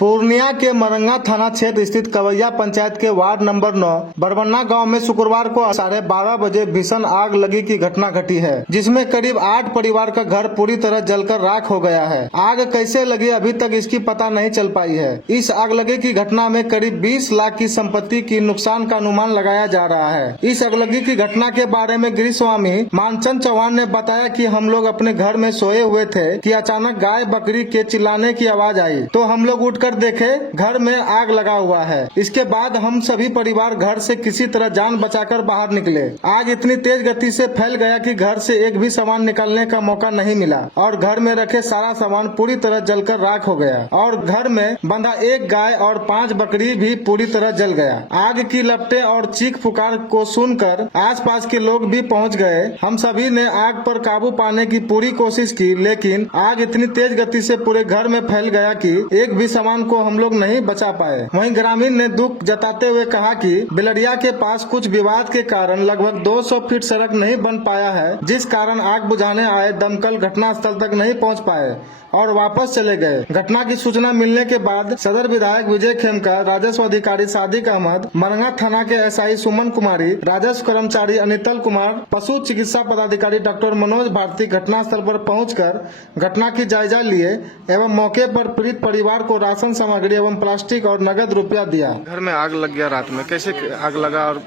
पूर्णिया के मरंगा थाना क्षेत्र स्थित कवैया पंचायत के वार्ड नंबर 9 बरबन्ना गांव में शुक्रवार को 12:30 बजे भीषण आग लगी की घटना घटी है, जिसमें करीब 8 परिवार का घर पूरी तरह जलकर राख हो गया है। आग कैसे लगी अभी तक इसकी पता नहीं चल पाई है। इस आग लगी की घटना में करीब 20 लाख की संपत्ति की नुकसान का अनुमान लगाया जा रहा है। इस आगलगी की घटना के बारे में गृह स्वामी मानचंद चौहान ने बताया कि हम लोग अपने घर में सोए हुए थे कि अचानक गाय बकरी के चिल्लाने की आवाज आई, तो हम लोग उठकर देखे घर में आग लगा हुआ है। इसके बाद हम सभी परिवार घर से किसी तरह जान बचाकर बाहर निकले। आग इतनी तेज गति से फैल गया कि घर से एक भी सामान निकालने का मौका नहीं मिला और घर में रखे सारा सामान पूरी तरह जलकर राख हो गया और घर में बंधा एक गाय और 5 बकरी भी पूरी तरह जल गया। आग की लपटें और चीख पुकार को सुनकर आसपास के लोग भी पहुंच गए। हम सभी ने आग पर काबू पाने की पूरी कोशिश की, लेकिन आग इतनी तेज गति से पूरे घर में फैल गया कि एक भी सामान को हम लोग नहीं बचा पाए। वहीं ग्रामीण ने दुख जताते हुए कहा कि बिलरिया के पास कुछ विवाद के कारण लगभग 200 फीट सड़क नहीं बन पाया है, जिस कारण आग बुझाने आए दमकल घटनास्थल तक नहीं पहुंच पाए और वापस चले गए। घटना की सूचना मिलने के बाद सदर विधायक विजय खेमकर, राजस्व अधिकारी सादिक अहमद, मरंगा थाना के एसआई सुमन कुमारी, राजस्व कर्मचारी अनितल कुमार, पशु चिकित्सा पदाधिकारी डॉक्टर मनोज भारती घटनास्थल पर पहुंचकर घटना की जायजा लिए एवं मौके पर पीड़ित परिवार को राशन सामग्री एवं प्लास्टिक और नगद रुपया दिया। घर में आग लग गया रात में, कैसे आग लगा और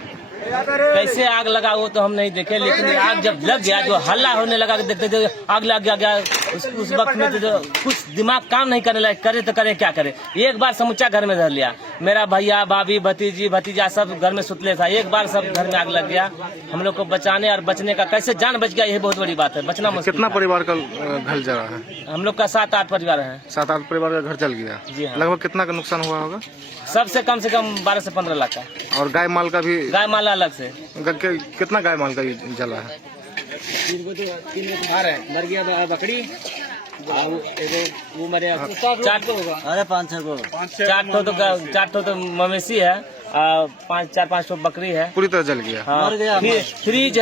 कैसे आग लगा वो तो हम नहीं देखे, लेकिन आग जब लग गया जो हल्ला होने लगा देखते थे आग लग गया। उस वक्त में तो कुछ दिमाग काम नहीं करने लगा, करे तो करे क्या करे। एक बार समूचा घर में धर लिया, मेरा भैया भाभी भतीजी भतीजा सब घर में सुतले था। एक बार सब घर में आग लग गया। हम लोग को बचाने और बचने का कैसे जान बच गया, यही बहुत बड़ी बात है। बचना मुश्किल। कितना परिवार का घर जला है? हम लोग का 7-8 परिवार है। 7-8 परिवार का घर जल गया। जी हाँ। लगभग कितना का नुकसान हुआ होगा? सबसे कम 12 से 15 लाख का। और गाय माल का भी? गाय माल अलग से। कितना गाय माल का जला है? 3 मर गया बकरी, वो मरे 4 तो होगा। अरे 4 तो मवेशी है, 4-5 तो बकरी है। पूरी तरह जल गया। हाँ। फ्रिज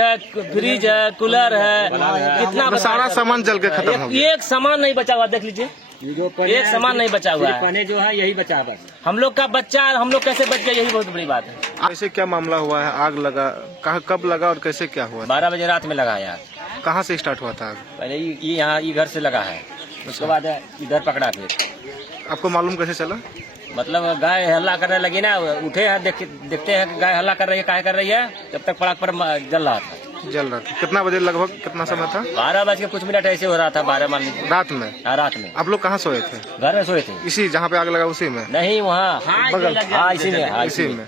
है, कूलर है, कितना सारा सामान जल के खत्म हो गया। एक सामान नहीं बचा हुआ, देख लीजिए एक सामान नहीं बचा हुआ है। पने जो है यही बचा है बस। हम लोग का बच्चा और हम लोग कैसे बच गए, यही बहुत बड़ी बात है। कैसे क्या मामला हुआ है? आग लगा कहाँ, कब लगा और कैसे क्या हुआ? 12 बजे रात में लगा यार। कहाँ से स्टार्ट हुआ था आग? पहले ये यहाँ ये घर से लगा है, उसके बाद इधर पकड़ा। फिर आपको मालूम कैसे चला? मतलब गाय हल्ला करने लगी ना, उठे हैं देखते हैं कि गाय हल्ला कर रही है, काहे कर रही है। जब तक पड़ाक पर जल रहा था। कितना बजे लगभग, कितना समय था? 12 बज के कुछ मिनट ऐसे हो रहा था। 12 मान रात में? रात में। आप लोग कहाँ सोए थे? घर में सोए थे। इसी जहाँ पे आग लगा उसी में? नहीं, वहाँ बगल। इसी में।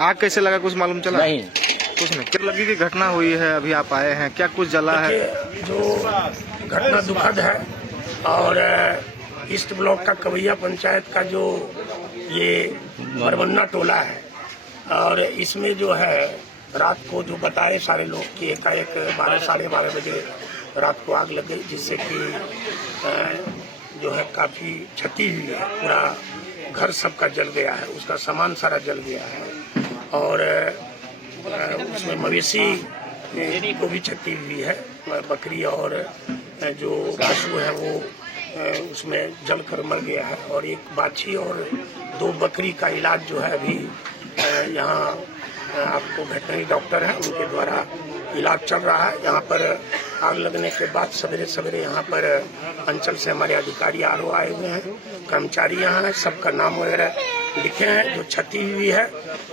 आग कैसे लगा कुछ मालूम चला? नहीं, कुछ नहीं। क्या लगी की घटना हुई है, अभी आप आए हैं, क्या कुछ जला है? जो घटना दुखद है और ईस्ट ब्लॉक का कवैया पंचायत का जो ये बरबन्ना टोला है, और इसमें जो है रात को जो बताए सारे लोग कि एकाएक 12-12:30 बजे रात को आग लग गई, जिससे कि जो है काफ़ी क्षति हुई है। पूरा घर सबका जल गया है, उसका सामान सारा जल गया है और उसमें मवेशी को भी क्षति हुई है। बकरी और जो पशु है वो उसमें जलकर मर गया है और एक बाछी और 2 बकरी का इलाज जो है अभी यहाँ आपको वेटनरी डॉक्टर है उनके द्वारा इलाज चल रहा है। यहाँ पर आग लगने के बाद सवेरे सवेरे यहाँ पर अंचल से हमारे अधिकारी आरओ आए हुए हैं, कर्मचारी यहाँ हैं, सबका नाम वगैरह लिखे हैं। जो क्षति हुई है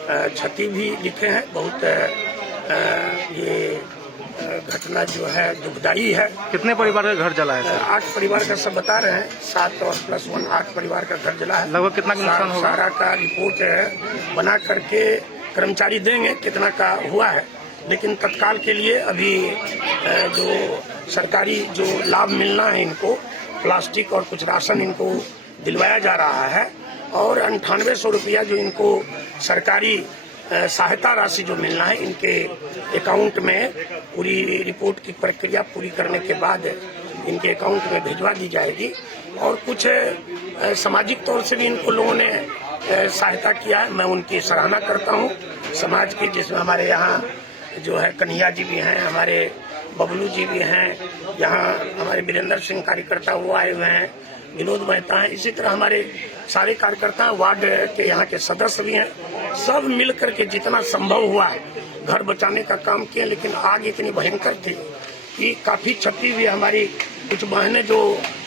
क्षति भी लिखे हैं। बहुत ये घटना जो है दुखदायी है। कितने परिवार का घर जला है? 8 परिवार का सब बता रहे हैं। 7 और +1 8 परिवार का घर जला है। लगभग कितना नुकसान होगा? सारा का रिपोर्ट बना करके कर्मचारी देंगे कितना का हुआ है, लेकिन तत्काल के लिए अभी जो सरकारी जो लाभ मिलना है इनको, प्लास्टिक और कुछ राशन इनको दिलवाया जा रहा है और 9800 रुपया जो इनको सरकारी सहायता राशि जो मिलना है इनके अकाउंट में पूरी रिपोर्ट की प्रक्रिया पूरी करने के बाद इनके अकाउंट में भिजवा दी जाएगी। और कुछ सामाजिक तौर से भी इनको लोगों ने सहायता किया है, मैं उनकी सराहना करता हूँ समाज की, जिसमें हमारे यहाँ जो है कन्हैया जी भी हैं, हमारे बबलू जी भी हैं, यहाँ हमारे वीरेंद्र सिंह कार्यकर्ता वो आए हुए हैं, विनोद मेहता हैं, इसी तरह हमारे सारे कार्यकर्ता हैं, वार्ड के यहाँ के सदस्य भी हैं, सब मिल करके जितना संभव हुआ है घर बचाने का काम किए। लेकिन आग इतनी भयंकर थी कि काफी क्षति हुई। हमारी कुछ बहनें जो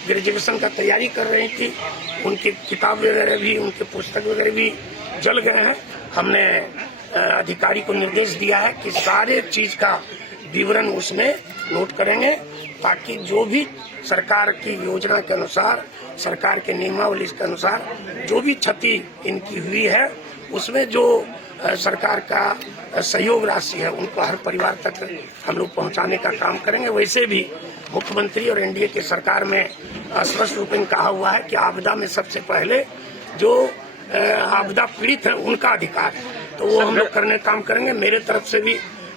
ग्रेजुएशन का तैयारी कर रही थी, उनकी किताब वगैरह भी, उनके पुस्तक वगैरह भी जल गए हैं। हमने अधिकारी को निर्देश दिया है कि सारे चीज का विवरण उसमें नोट करेंगे, ताकि जो भी सरकार की योजना के अनुसार, सरकार के नियमावली के अनुसार जो भी क्षति इनकी हुई है, उसमें जो सरकार का सहयोग राशि है उनको हर परिवार तक हम लोग पहुंचाने का काम करेंगे। वैसे भी मुख्यमंत्री और एनडीए की सरकार में स्पष्ट रूप में कहा हुआ है कि आपदा में सबसे पहले जो आपदा पीड़ित है उनका अधिकार है, तो वो हम लोग करने काम करेंगे। मेरे तरफ से भी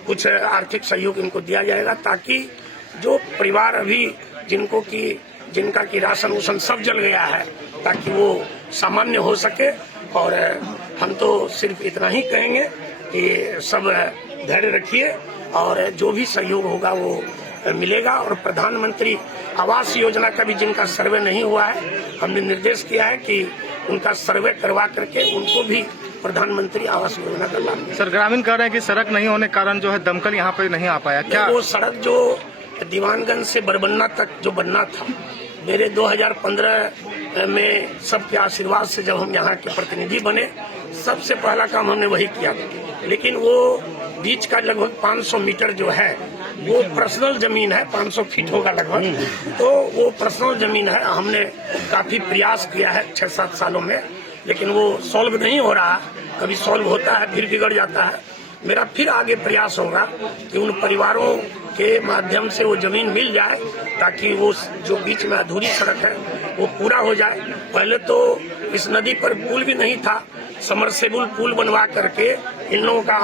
कुछ आर्थिक सहयोग इनको दिया जाएगा, ताकि जो परिवार अभी जिनका की राशन उसन सब जल गया है, ताकि वो सामान्य हो सके। और हम तो सिर्फ इतना ही कहेंगे कि सब धैर्य रखिए और जो भी सहयोग होगा वो मिलेगा। और प्रधानमंत्री आवास योजना का भी जिनका सर्वे नहीं हुआ है, हमने निर्देश किया है कि उनका सर्वे करवा करके उनको भी प्रधानमंत्री आवास योजना का लाभ। सर, ग्रामीण कह रहे हैं कि सड़क नहीं होने के कारण जो है दमकल यहाँ पे नहीं आ पाया, क्या वो सड़क जो दीवानगंज से बरबन्ना तक जो बनना था, मेरे 2015 में सबके आशीर्वाद से जब हम यहाँ के प्रतिनिधि बने, सबसे पहला काम हमने वही किया था। लेकिन वो बीच का लगभग 500 मीटर जो है वो पर्सनल जमीन है, 500 फीट होगा लगभग, तो वो पर्सनल जमीन है। हमने काफी प्रयास किया है 6-7 सालों में, लेकिन वो सॉल्व नहीं हो रहा। कभी सॉल्व होता है फिर बिगड़ जाता है। मेरा फिर आगे प्रयास होगा कि उन परिवारों के माध्यम से वो जमीन मिल जाए, ताकि वो जो बीच में अधूरी सड़क है वो पूरा हो जाए। पहले तो इस नदी पर पुल भी नहीं था, समरसेबुल पुल बनवा करके इन लोगों का